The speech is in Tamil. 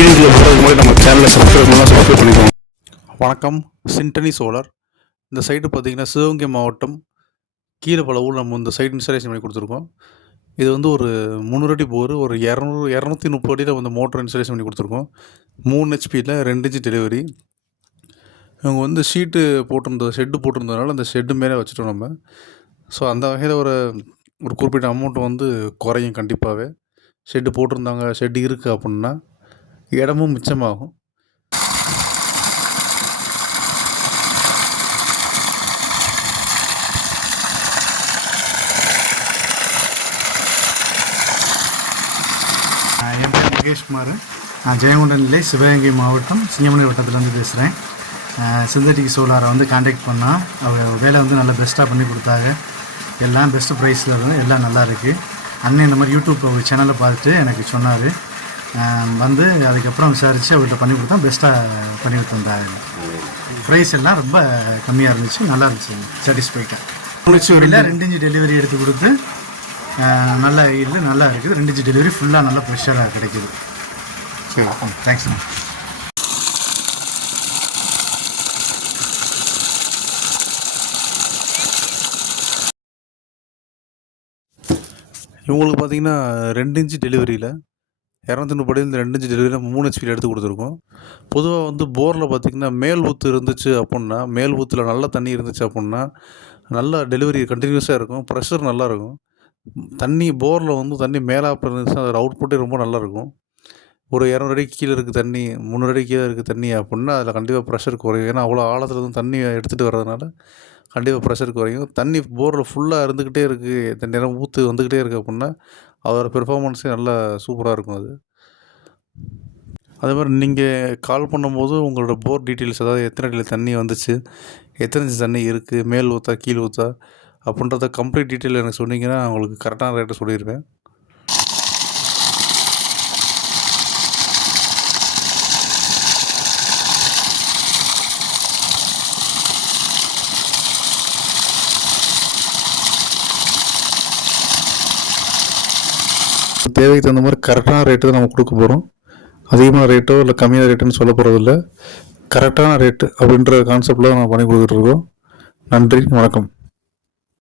வீடியோக்குள்ளே போகிறதுக்கு முன்னாடி நம்ம சேனலை சப்ஸ்கிரைப் பண்ணலாம் சப்ஸ்கிரைப் பண்ணிக்கோங்க. வணக்கம். சிண்டனி சோலார் இந்த சைடு பார்த்தீங்கன்னா சிவகங்கை மாவட்டம் கீழே பளவூல் நம்ம இந்த சைடு இன்ஸ்டாலேஷன் பண்ணி கொடுத்துருக்கோம். இது வந்து ஒரு முந்நூறு அடி போர் ஒரு இரநூறு இரநூத்தி முப்பது அடியில் வந்து மோட்டர் இன்ஸ்டாலேஷன் பண்ணி கொடுத்துருக்கோம். மூணு ஹெச்பியில் ரெண்டு இன்ச்சு டெலிவரி இவங்க வந்து ஷீட்டு போட்டிருந்த ஷெட்டு போட்டிருந்ததுனால அந்த ஷெட்டு மேலே வச்சுட்டோம் நம்ம. ஸோ அந்த வகையில் ஒரு ஒரு குறிப்பிட்ட அமௌண்ட் வந்து குறையும் கண்டிப்பாகவே. ஷெட்டு போட்டிருந்தாங்க ஷெட்டு இருக்குது அப்படின்னா இடமும் மிச்சமாகும். ஆஹ் என் பேர் மகேஷ்குமார் நான் ஜெயங்கொண்டன் நிலை சிவகங்கை மாவட்டம் சிங்கமணி வட்டத்துலேருந்து பேசுகிறேன் சிந்தட்டிக் சோலாரை வந்து காண்டாக்ட் பண்ணால் அவங்க வேலை வந்து நல்லா பெஸ்ட்டாக பண்ணி கொடுத்தாங்க. எல்லாம் பெஸ்ட்டு ப்ரைஸில் இருந்து எல்லாம் நல்லா இருக்குது அண்ணன் இந்த மாதிரி யூடியூப் சேனலை பார்த்துட்டு எனக்கு சொன்னார். வந்து அதுக்கப்புறம் விசாரித்து அவர்கிட்ட பண்ணி கொடுத்தா பெஸ்ட்டாக பண்ணி கொடுத்துருந்தாங்க ப்ரைஸ் எல்லாம் ரொம்ப கம்மியாக இருந்துச்சு. நல்லா இருந்துச்சு. சாட்டிஸ்ஃபைட்டாக முடிச்சு இல்லை ரெண்டு இன்ச்சு டெலிவரி எடுத்து கொடுத்து நல்ல இல்லை நல்லா இருக்குது. ரெண்டு இன்ச்சு டெலிவரி ஃபுல்லாக நல்லா ப்ரெஷராக கிடைக்குது. சரி தேங்க்ஸ்ண்ணா இவங்களுக்கு பார்த்தீங்கன்னா ரெண்டு இன்ச்சு டெலிவரியில் இரநூத்தி முப்பது இந்த ரெண்டு இன்ச்சு டெலிவரியில் மூணு ஹெச்பியில் எடுத்து கொடுத்துருக்கோம். பொதுவாக வந்து போரில் பார்த்தீங்கன்னா மேல் ஊத்து இருந்துச்சு அப்படின்னா மேல் ஊத்தில் நல்ல தண்ணி இருந்துச்சு அப்படின்னா நல்லா டெலிவரி கண்டினியூஸாக இருக்கும். ப்ரெஷர் நல்லாயிருக்கும் தண்ணி போரில் வந்து தண்ணி மேலாப்ப இருந்துச்சுன்னா அதோட அவுட்புட்டே ரொம்ப நல்லாயிருக்கும் ஒரு இரநூறு அடி கீழே இருக்குது தண்ணி முந்நூறு அடி கீழே இருக்குது தண்ணி அப்படின்னா அதில் கண்டிப்பாக ப்ரெஷர் குறையும். ஏன்னா அவ்வளோ ஆழத்தில் இருந்து தண்ணி எடுத்துகிட்டு வர்றதுனால கண்டிப்பாக ப்ரெஷர் குறையும். தண்ணி போரில் ஃபுல்லாக இருந்துக்கிட்டே இருக்குது இந்த நேரம் ஊற்று வந்துக்கிட்டே இருக்குது அப்படின்னா அதோட பெர்ஃபார்மன்ஸே நல்லா சூப்பராக இருக்கும் அது. அதே மாதிரி நீங்கள் கால் பண்ணும்போது உங்களோட போர் டீட்டெயில்ஸ் அதாவது எத்தனை அடியில் தண்ணி வந்துச்சு எத்தனை இன்ச்சு தண்ணி இருக்குது மேல் ஊற்றா கீழ் ஊற்றா அப்படின்றத கம்ப்ளீட் டீட்டெயில் எனக்கு சொன்னீங்கன்னா நான் உங்களுக்கு கரெக்டான ரேட்டை சொல்லிடுவேன் தேவைக்கு தகுந்த மாதிரி கரெக்டான ரேட்டு தான் நம்ம கொடுக்க போகிறோம் அதிகமான ரேட்டோ இல்லை கம்மியான ரேட்டுன்னு சொல்ல போகிறதில்ல கரெக்டான ரேட்டு அப்படின்ற கான்செப்டில் நம்ம பண்ணி கொடுத்துட்ருக்கோம் நன்றி வணக்கம்.